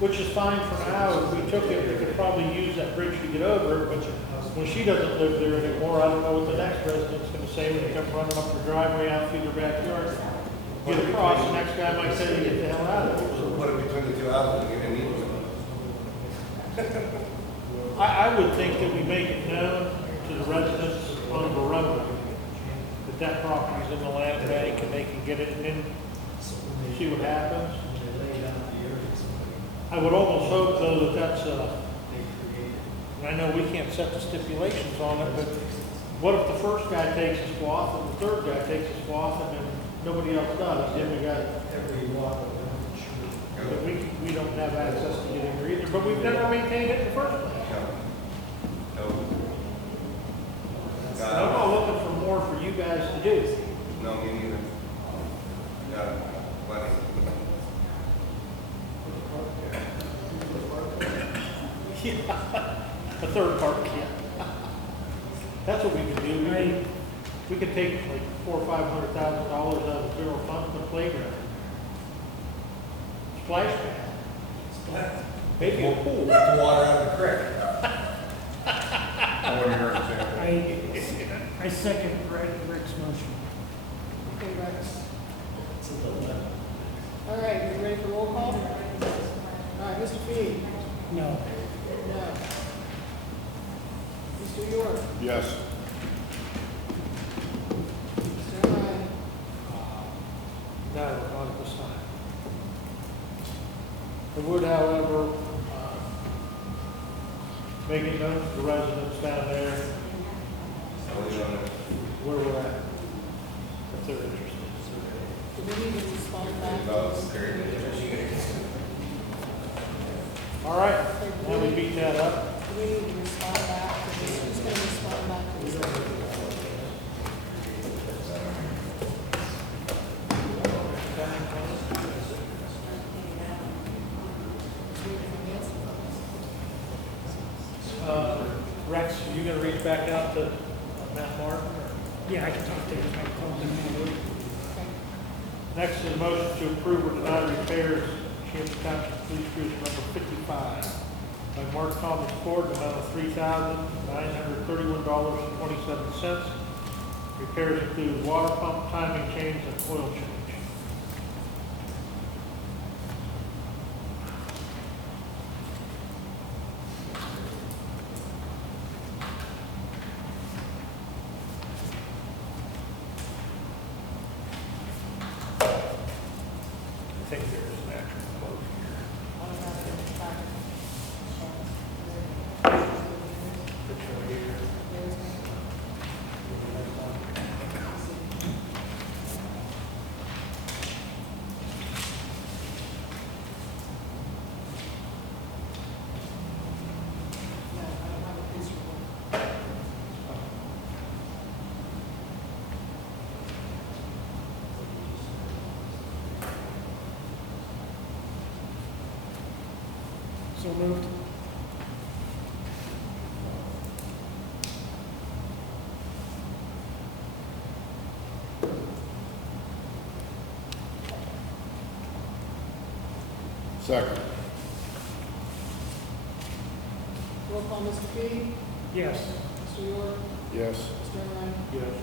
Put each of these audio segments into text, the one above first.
which is fine for now. If we took it, we could probably use that bridge to get over it, but when she doesn't live there anymore, I don't know what the next resident's gonna say when they come running up the driveway out through their backyard. Get across, the next guy might say, get the hell out of there. So put it between the two houses and meet them. I would think that we make it known to the residents on the road that that property's in the land bank and they can get it and then see what happens. I would almost hope though that that's, and I know we can't set the stipulations on it, but what if the first guy takes his swath and the third guy takes his swath and then nobody else does? Then we got, but we don't have access to get in there either, but we've never maintained it in the first place. No. I'm not looking for more for you guys to do. No, me neither. Yeah, plenty. Yeah, a third park, yeah. That's what we could do. We could take like $400,000 or $500,000 out of the general fund for the playground. Splash pad. Maybe a pool. Water out of the creek. I second Rick's motion. Okay, Rex. All right, you ready for roll call? All right, Mr. Fee? No. No. Mr. York? Yes. Mr. Ryan? No, not at this time. I would, however, make it known to the residents down there where we're at, if they're interested. Do we need to respond back to this? All right, now we beat that up. Do we need to respond back to this? Who's going to respond back to this? Rex, are you gonna reach back out to Matt Martin? Or? Yeah, I can talk to him. I can call him. Next is a motion to approve or deny repairs, Township Police Cruiser number 55 by Mark Thomas Ford, amount of $3,931.27. Repairs include water pump, timing chains, and oil change. I think there is an actual quote here. I don't have it in the packet. Picture here. There's me. No, I don't have a police report. So moved. Second. Roll call, Mr. Fee? Yes. Mr. York? Yes. Mr. Ryan? Yes.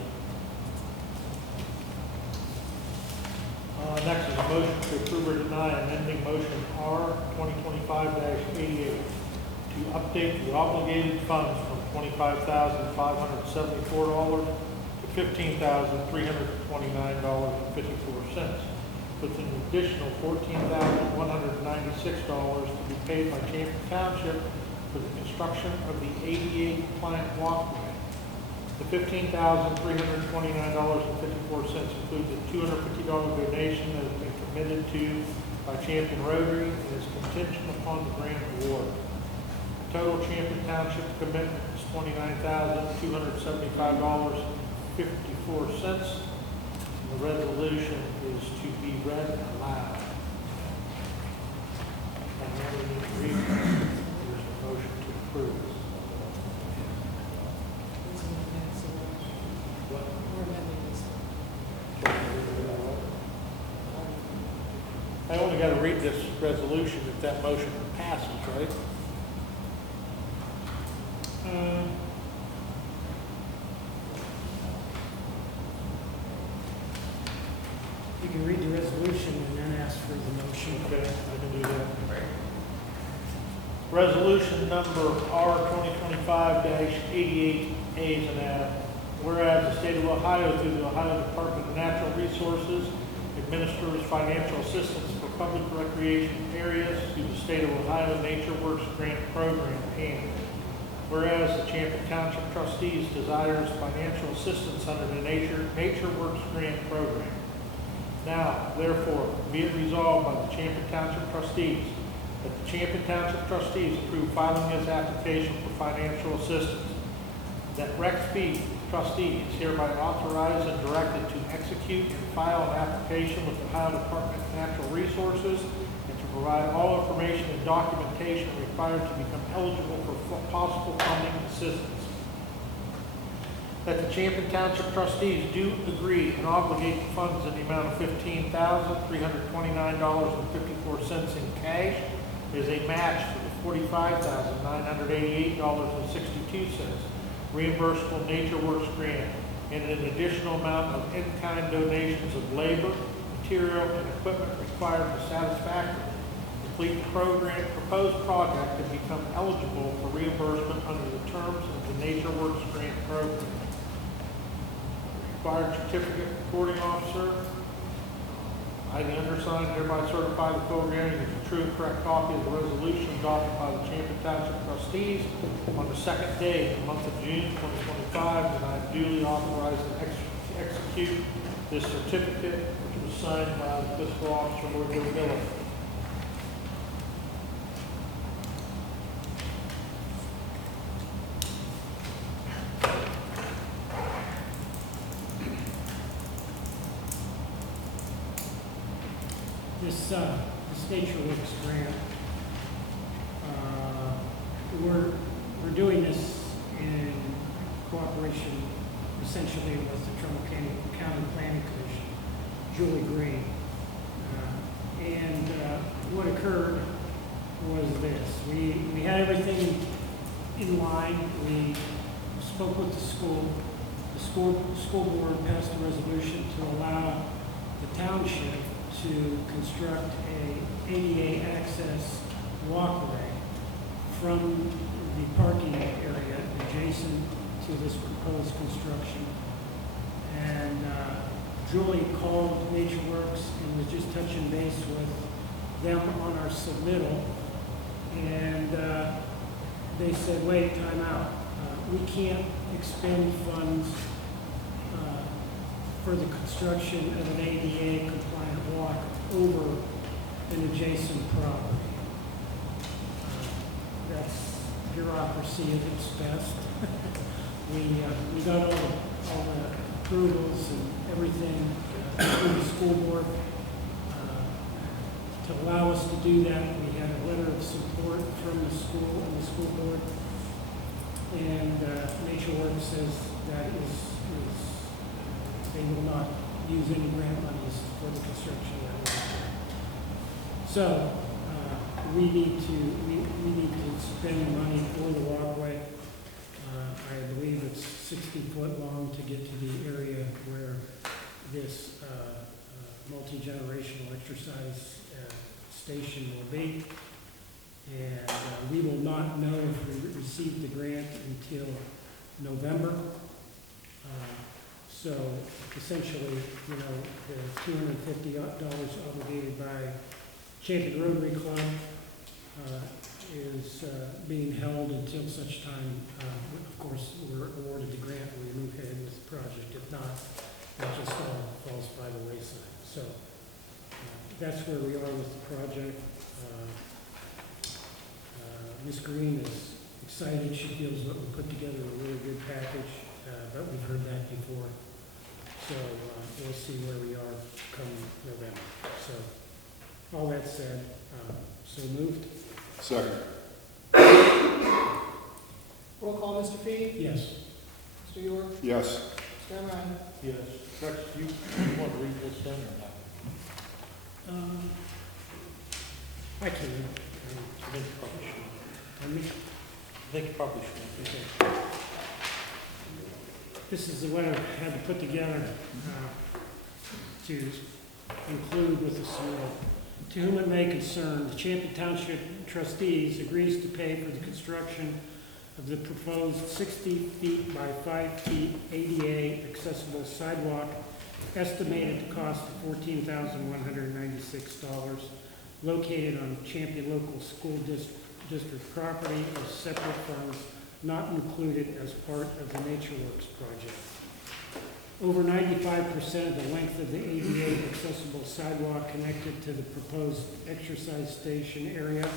Next is a motion to approve or deny amending motion R 2025-88 to update the obligated funds from $25,574 to $15,329.54, with an additional $14,196 to be paid by Township for the construction of the ADA compliant walkway. The $15,329.54 includes a $250 donation that has been committed to by Champion Rotary and is contingent upon the grant award. Total Champion Township commitment is $29,275.54. The resolution is to be read aloud. And then we need to read it. There's a motion to approve. What? We're amending this. I only got to read this resolution if that motion passes, right? You can read the resolution and then ask for the motion. Okay, I can do that. Resolution number R 2025-88, A's and A's. Whereas the state of Ohio, through the Ohio Department of Natural Resources, administers financial assistance for public recreation areas through the state of Ohio Nature Works Grant Program. And whereas the Champion Township Trustees desires financial assistance under the Nature Works Grant Program. Now, therefore, be it resolved by the Champion Township Trustees that the Champion Township Trustees approve filing this application for financial assistance. That Rex B. Trustee is hereby authorized and directed to execute and file an application with the Ohio Department of Natural Resources and to provide all information and documentation required to become eligible for possible funding assistance. That the Champion Township Trustees do agree and obligate the funds in the amount of $15,329.54 in cash as a match for the $45,988.62 reimbursable Nature Works grant, and an additional amount of in-kind donations of labor, material, and equipment required to satisfactorily complete the proposed project and become eligible for reimbursement under the terms of the Nature Works grant program. Required certificate recording officer. I, the undersigned, hereby certify the program is a true and correct copy of the resolution adopted by the Champion Township Trustees on the second day of the month of June 2025, and I am duly authorized to execute this certificate, which was signed by the fiscal officer, Lord Miller. This Nature Works grant, we're doing this in cooperation essentially with the Trumbull County Planning Commission, Julie Green. And what occurred was this. We had everything in line. We spoke with the school. The school board passed a resolution to allow the township to construct a ADA access walkway from the parking area adjacent to this proposed construction. And Julie called Nature Works and was just touching base with them on our submittal. And they said, wait, time out. We can't expend funds for the construction of an ADA compliant walk over an adjacent property. That's bureaucracy at its best. We got all the approvals and everything through the school board to allow us to do that. We had a letter of support from the school and the school board. And Nature Works says that they will not use any grant monies for the construction of that walkway. So we need to spend money for the walkway. I believe it's 60 foot long to get to the area where this multi-generational exercise station will be. And we will not know if we receive the grant until November. So essentially, the $250 obligated by Champion Rotary Club is being held until such time, of course, we're awarded the grant and we move ahead with the project. If not, that just all falls by the wayside. So that's where we are with the project. Ms. Green is excited. She feels that we put together a really good package, but we've heard that before. So we'll see where we are come November. So all that said, so moved. Second. Roll call, Mr. Fee? Yes. Mr. York? Yes. Mr. Enright? Yes. Rex, you want to read this then or not? I can, I think you probably should. I mean, I think you probably should. okay. This is the one I had to put together to include with the submittal. To whom it may concern, the Champion Township trustees agrees to pay for the construction of the proposed 60 feet by 5 feet ADA accessible sidewalk, estimated to cost $14,196, located on Champion Local School District property as separate funds not included as part of the Nature Works project. Over 95% of the length of the ADA accessible sidewalk connected to the proposed exercise station area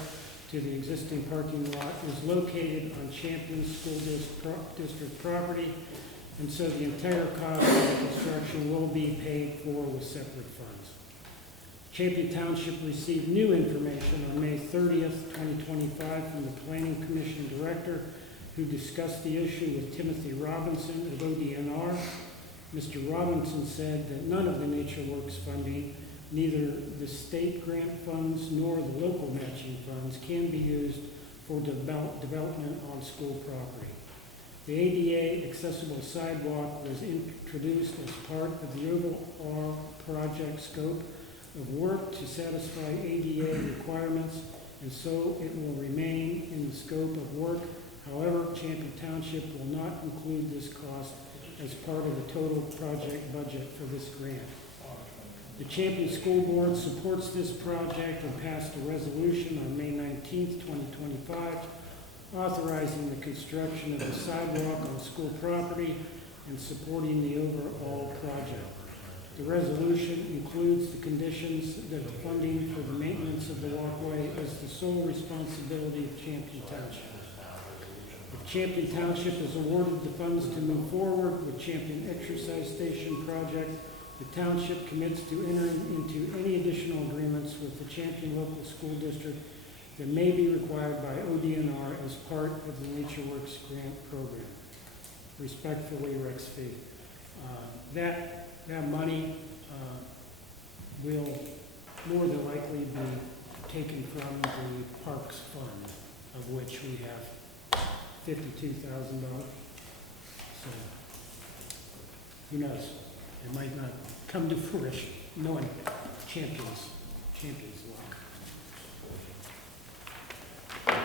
to the existing parking lot is located on Champion School District property, and so the entire cost of the construction will be paid for with separate funds. Champion Township received new information on May 30th, 2025 from the Planning Commission Director, who discussed the issue with Timothy Robinson of ODNR. Mr. Robinson said that none of the Nature Works funding, neither the state grant funds nor the local matching funds, can be used for development on school property. The ADA accessible sidewalk was introduced as part of the overall project scope of work to satisfy ADA requirements, and so it will remain in the scope of work. However, Champion Township will not include this cost as part of the total project budget for this grant. The Champion School Board supports this project and passed a resolution on May 19th, 2025, authorizing the construction of the sidewalk on school property and supporting the overall project. The resolution includes the conditions that the funding for the maintenance of the walkway is the sole responsibility of Champion Township. If Champion Township is awarded the funds to move forward with Champion Exercise Station project, the township commits to entering into any additional agreements with the Champion Local School District that may be required by ODNR as part of the Nature Works grant program. Respectfully, Rex Fee. That money will more than likely be taken from the Parks Fund, of which we have $52,000. So, who knows? It might not come to fruition, knowing Champion's luck.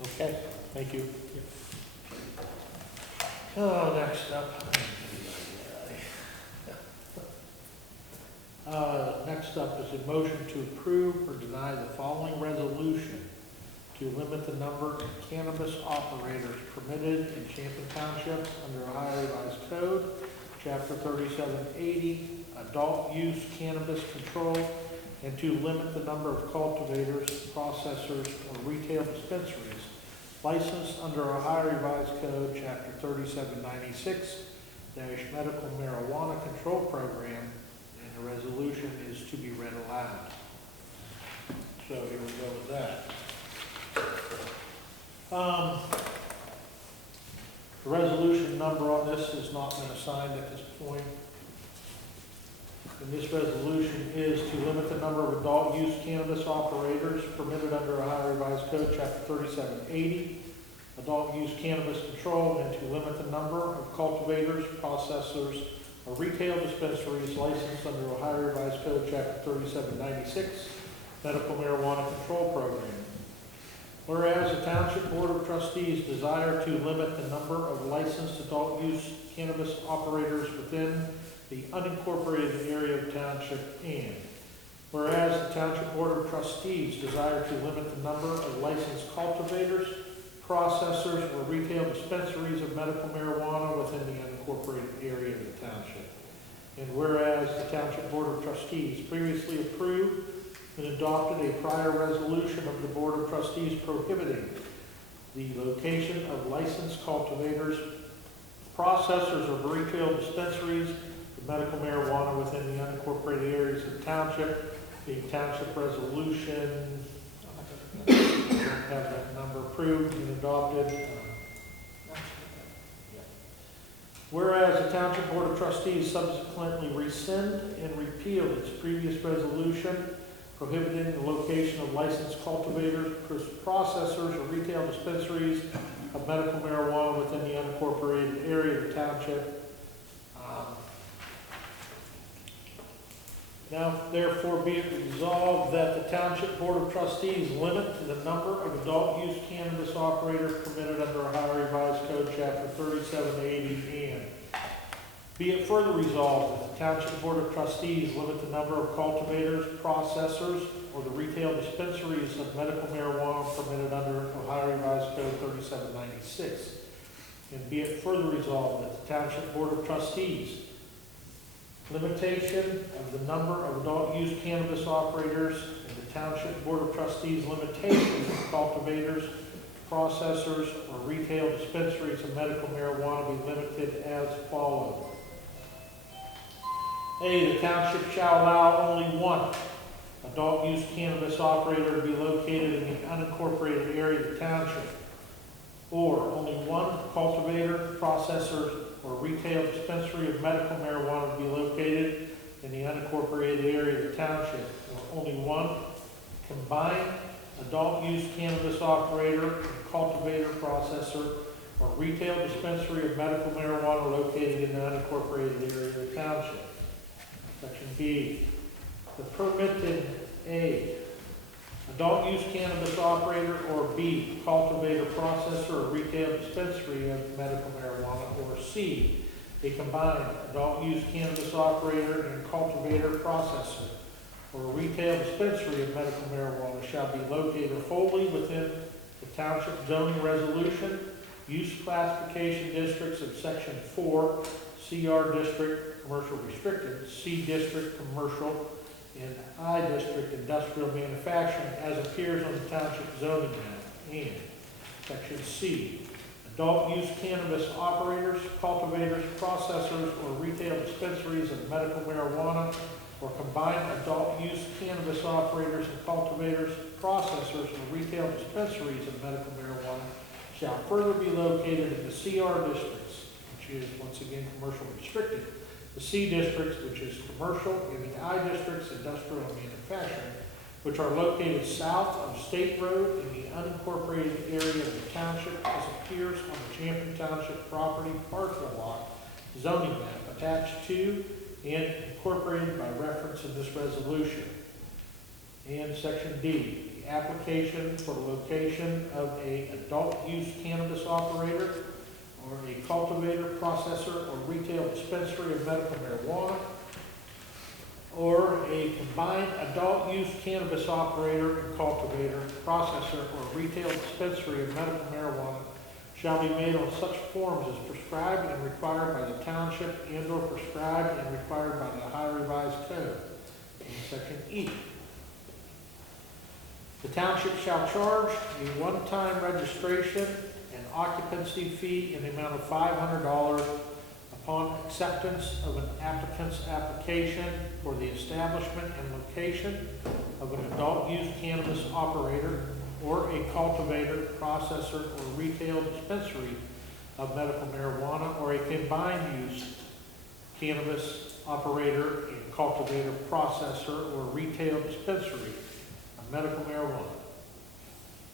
Okay, thank you. Yep. Next up. Next up is a motion to approve or deny the following resolution to limit the number of cannabis operators permitted in Champion Township under Ohio Revised Code, Chapter 3780, Adult Use Cannabis Control, and to limit the number of cultivators, processors, or retail dispensaries licensed under Ohio Revised Code, Chapter 3796, Medical Marijuana Control Program, and the resolution is to be read aloud. So here we go with that. The resolution number on this has not been assigned at this point. And this resolution is to limit the number of adult use cannabis operators permitted under Ohio Revised Code, Chapter 3780, adult use cannabis control, and to limit the number of cultivators, processors, or retail dispensaries licensed under Ohio Revised Code, Chapter 3796, Medical Marijuana Control Program. Whereas the Township Board of Trustees desire to limit the number of licensed adult use cannabis operators within the unincorporated area of Township, and whereas the Township Board of Trustees desire to limit the number of licensed cultivators, processors, or retail dispensaries of medical marijuana within the unincorporated area of the Township. And whereas the Township Board of Trustees previously approved and adopted a prior resolution of the Board of Trustees prohibiting the location of licensed cultivators, processors, or retail dispensaries of medical marijuana within the unincorporated areas of the Township, the Township Resolution, have that number approved and adopted. Whereas the Township Board of Trustees subsequently rescind and repeal its previous resolution prohibiting the location of licensed cultivators, processors, or retail dispensaries of medical marijuana within the unincorporated area of the township. Now therefore be it resolved that the Township Board of Trustees limit to the number of adult use cannabis operators permitted under Ohio Revised Code, Chapter 3780, and be it further resolved that the Township Board of Trustees limit the number of cultivators, processors, or the retail dispensaries of medical marijuana permitted under Ohio Revised Code 3796. And be it further resolved that the Township Board of Trustees limitation of the number of adult use cannabis operators and the Township Board of Trustees limitations of cultivators, processors, or retail dispensaries of medical marijuana be limited as follows. A, the township shall allow only one adult use cannabis operator to be located in the unincorporated area of the township, or only one cultivator, processor, or retail dispensary of medical marijuana to be located in the unincorporated area of the township, or only one combined adult use cannabis operator, cultivator, processor, or retail dispensary of medical marijuana located in the unincorporated area of the township. Section B, the permitted A, adult use cannabis operator, or B, cultivator, processor, or retail dispensary of medical marijuana, or C, a combined adult use cannabis operator and cultivator, processor, or retail dispensary of medical marijuana shall be located wholly within the township zoning resolution, use classification districts of Section 4, CR District, Commercial Restricted, C District, Commercial, and I District, Industrial Manufacturing, as appears on the township zoning map. And Section C, adult use cannabis operators, cultivators, processors, or retail dispensaries of medical marijuana, or combined adult use cannabis operators and cultivators, processors, or retail dispensaries of medical marijuana shall further be located in the CR districts, which is once again commercial restricted, the C districts, which is commercial, and the I districts, industrial and manufacturing, which are located south of State Road in the unincorporated area of the township as appears on the Champion Township property parcel lot zoning map attached to and incorporated by reference in this resolution. And Section D, the application for the location of a adult use cannabis operator or a cultivator, processor, or retail dispensary of medical marijuana, or a combined adult use cannabis operator and cultivator, processor, or retail dispensary of medical marijuana shall be made on such forms as prescribed and required by the township and or prescribed and required by the Ohio Revised Code. In Section E, the township shall charge a one-time registration and occupancy fee in the amount of $500 upon acceptance of an applicant's application for the establishment and location of an adult use cannabis operator or a cultivator, processor, or retail dispensary of medical marijuana, or a combined use cannabis operator and cultivator, processor, or retail dispensary of medical marijuana,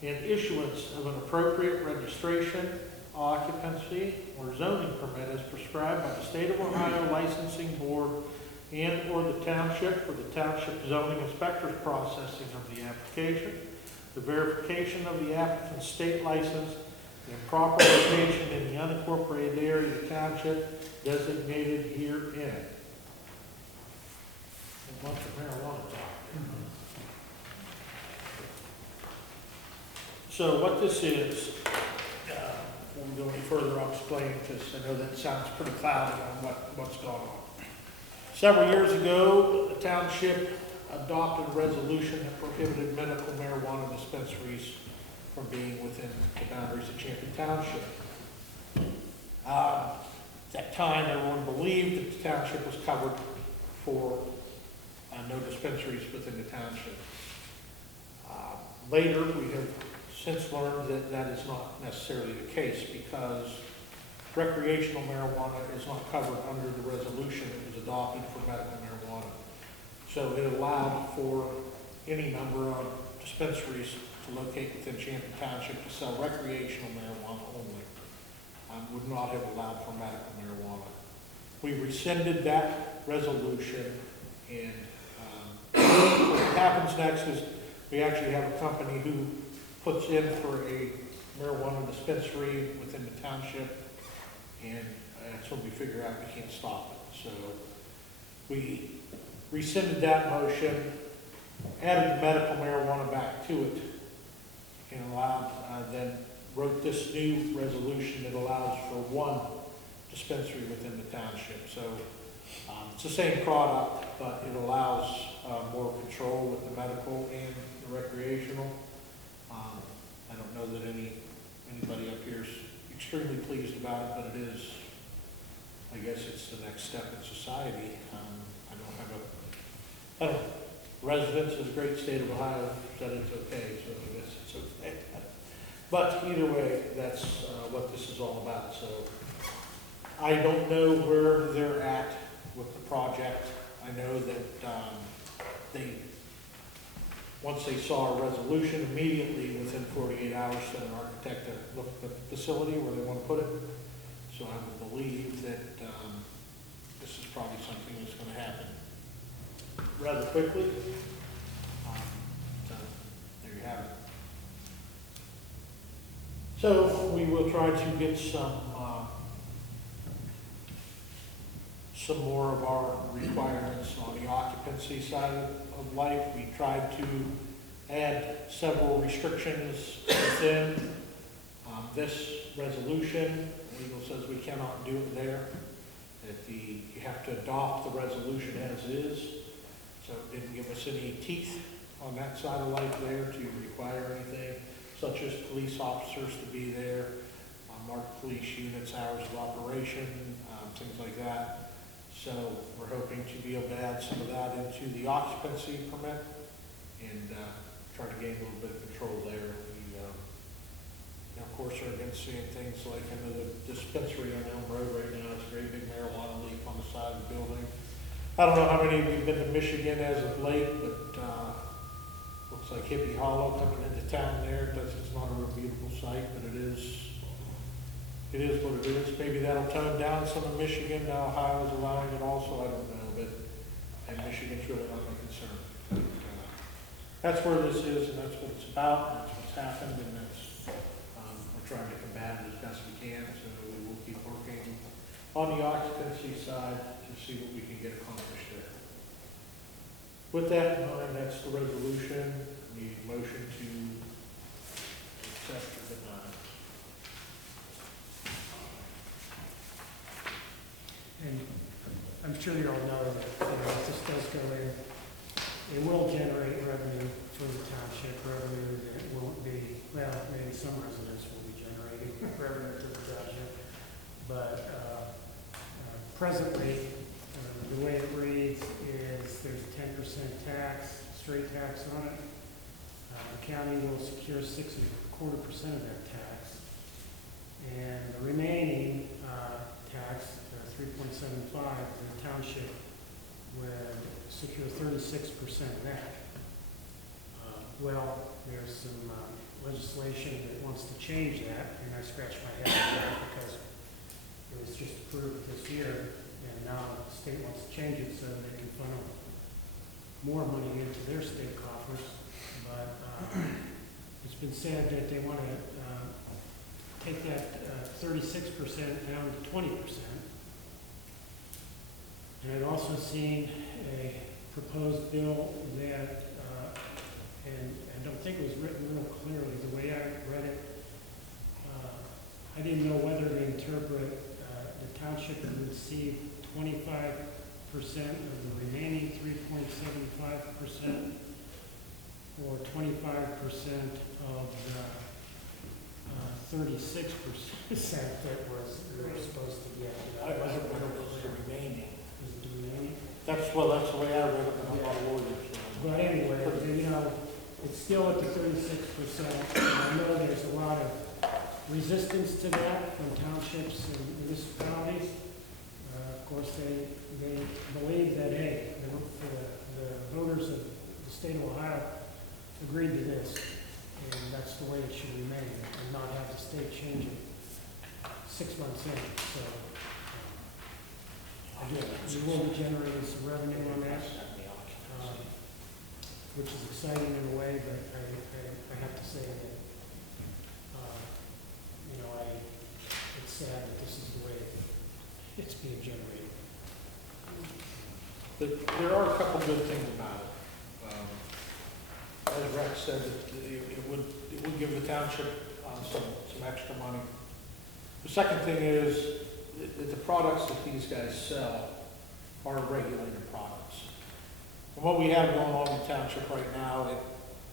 and issuance of an appropriate registration, occupancy, or zoning permit as prescribed by the State of Ohio Licensing Board and or the township for the township zoning inspector's processing of the application, the verification of the applicant's state license, and proper location in the unincorporated area of the township designated herein. A bunch of marijuana talk. So what this is, before we go any further, I'll explain, because I know that sounds pretty cloudy on what's going on. Several years ago, the township adopted a resolution that prohibited medical marijuana dispensaries from being within the boundaries of Champion Township. At that time, everyone believed that the township was covered for no dispensaries within the township. Later, we have since learned that that is not necessarily the case, because recreational marijuana is not covered under the resolution that was adopted for medical marijuana. So it allowed for any number of dispensaries to locate within Champlin Township to sell recreational marijuana only. Would not have allowed for medical marijuana. We rescinded that resolution, and what happens next is we actually have a company who puts in for a marijuana dispensary within the township, and that's when we figure out we can't stop it. So we rescinded that motion, added the medical marijuana back to it, and allowed, then wrote this new resolution that allows for one dispensary within the township. So it's the same product, but it allows more control with the medical and the recreational. I don't know that anybody up here is extremely pleased about it, but it is, I guess it's the next step in society. I don't know. Residents of the great state of Ohio said it's okay, so I guess it's okay. But either way, that's what this is all about. So I don't know where they're at with the project. I know that once they saw a resolution, immediately within 48 hours sent an architect to look at the facility where they want to put it. So I would believe that this is probably something that's going to happen rather quickly. So there you have it. So we will try to get some more of our requirements on the occupancy side of life. We tried to add several restrictions within this resolution. Legal says we cannot do it there. That you have to adopt the resolution as is. So it didn't give us any teeth on that side of life there to require anything, such as police officers to be there, marked police units, hours of operation, things like that. So we're hoping to be able to add some of that into the occupancy permit and try to gain a little bit of control there. We, of course, are against seeing things like, I know the dispensary on Elm Road right now is a great big marijuana leaf on the side of the building. I don't know how many of you have been to Michigan as of late, but looks like Hippie Hollow coming into town there. It's not a real beautiful sight, but it is what it is. Maybe that'll tone down some of Michigan. Now Ohio is allowing it also. I don't know, but and Michigan's really not my concern. But, that's where this is, and that's what it's about. That's what's happened, and that's we're trying to combat it as best we can. So we will keep working on the occupancy side to see what we can get accomplished there. With that in mind, that's the resolution. Need a motion to accept or deny. And I'm sure you all know that, if this does go in, it will generate revenue for the township, revenue that won't be, well, maybe some residents will be generating revenue to the township. But presently, the way it reads is there's a 10% tax, straight tax on it. The county will secure 6.25% of that tax. And the remaining tax, 3.75, the township would secure 36% of that. Well, there's some legislation that wants to change that, and I scratched my head at that because it was just approved this year, and now the state wants to change it so they can funnel more money into their state coffers. But it's been said that they want to take that 36% down to 20%. And I'd also seen a proposed bill that, and I don't think it was written real clearly, the way I read it, I didn't know whether to interpret the township would receive 25% of the remaining 3.75% or 25% of the 36% that was we were supposed to get. I don't know if it's the remaining. Is it the remaining? That's the way I read it, but I'm not a lawyer, so. But anyway, it's still at the 36%. And I know there's a lot of resistance to that from townships and municipalities. Of course, they believe that, hey, the voters of the state of Ohio agreed to this, and that's the way it should remain, and not have the state change it 6 months in. So, again, we will be generating some revenue on that, which is exciting in a way, but I have to say that, it's sad that this is the way it's being generated. But there are a couple good things about it. As Rex said, it would give the township some extra money. The second thing is that the products that these guys sell are regulated products. And what we have going on in the township right now,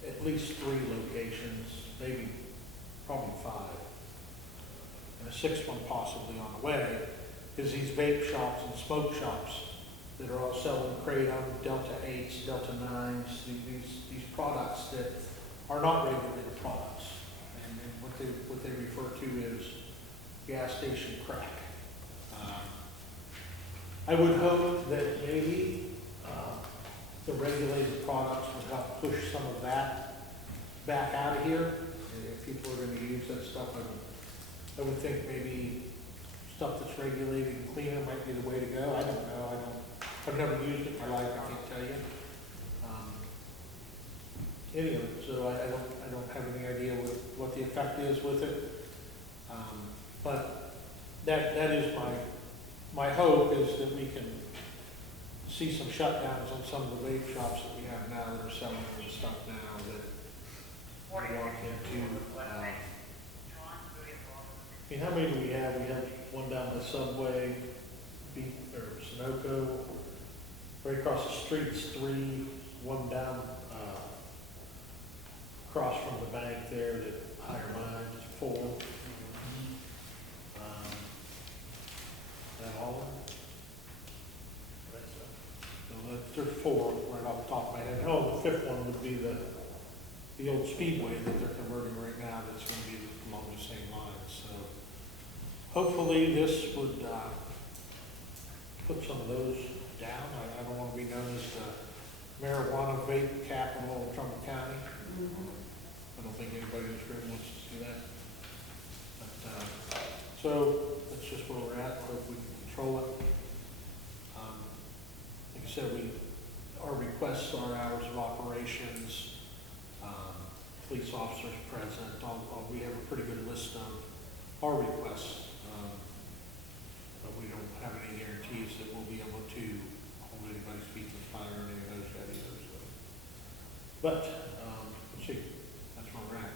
at least 3 locations, maybe probably 5, and a 6th one possibly on the way, is these vape shops and smoke shops that are all selling Kratom, Delta 8s, Delta 9s, these products that are not regulated products. And what they refer to as gas station crack. I would hope that maybe the regulated products would help push some of that back out of here. And if people are going to use that stuff, I would think maybe stuff that's regulated and cleaner might be the way to go. I don't know. I've never used it in my life. I can't tell you. Anyway, so I don't have any idea what the effect is with it. But that is my hope, is that we can see some shutdowns on some of the vape shops that we have now that are selling some stuff now that we walk into. I mean, how many do we have? We have one down the Subway, or Sunoco. Right across the street's 3, one down across from the bank there that higher mine is 4. That all? So there's 4 right off the top of my head. Oh, the 5th one would be the old Speedway that they're converting right now. That's going to be along the same lines. So hopefully this would put some of those down. I don't want to be known as the marijuana vape capital of Trumbull County. I don't think anybody in this room wants to see that. But, so that's just where we're at. Hope we can control it. Like I said, our requests are hours of operations, police officers present. We have a pretty good list of our requests, but we don't have any guarantees that we'll be able to hold anybody's feet to the fire or any of those yet either. So. But we'll see. That's where we're at.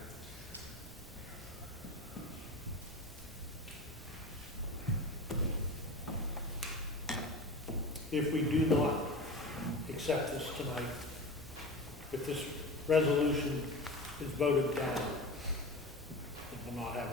If we do not accept this tonight, if this resolution is voted down, it will not have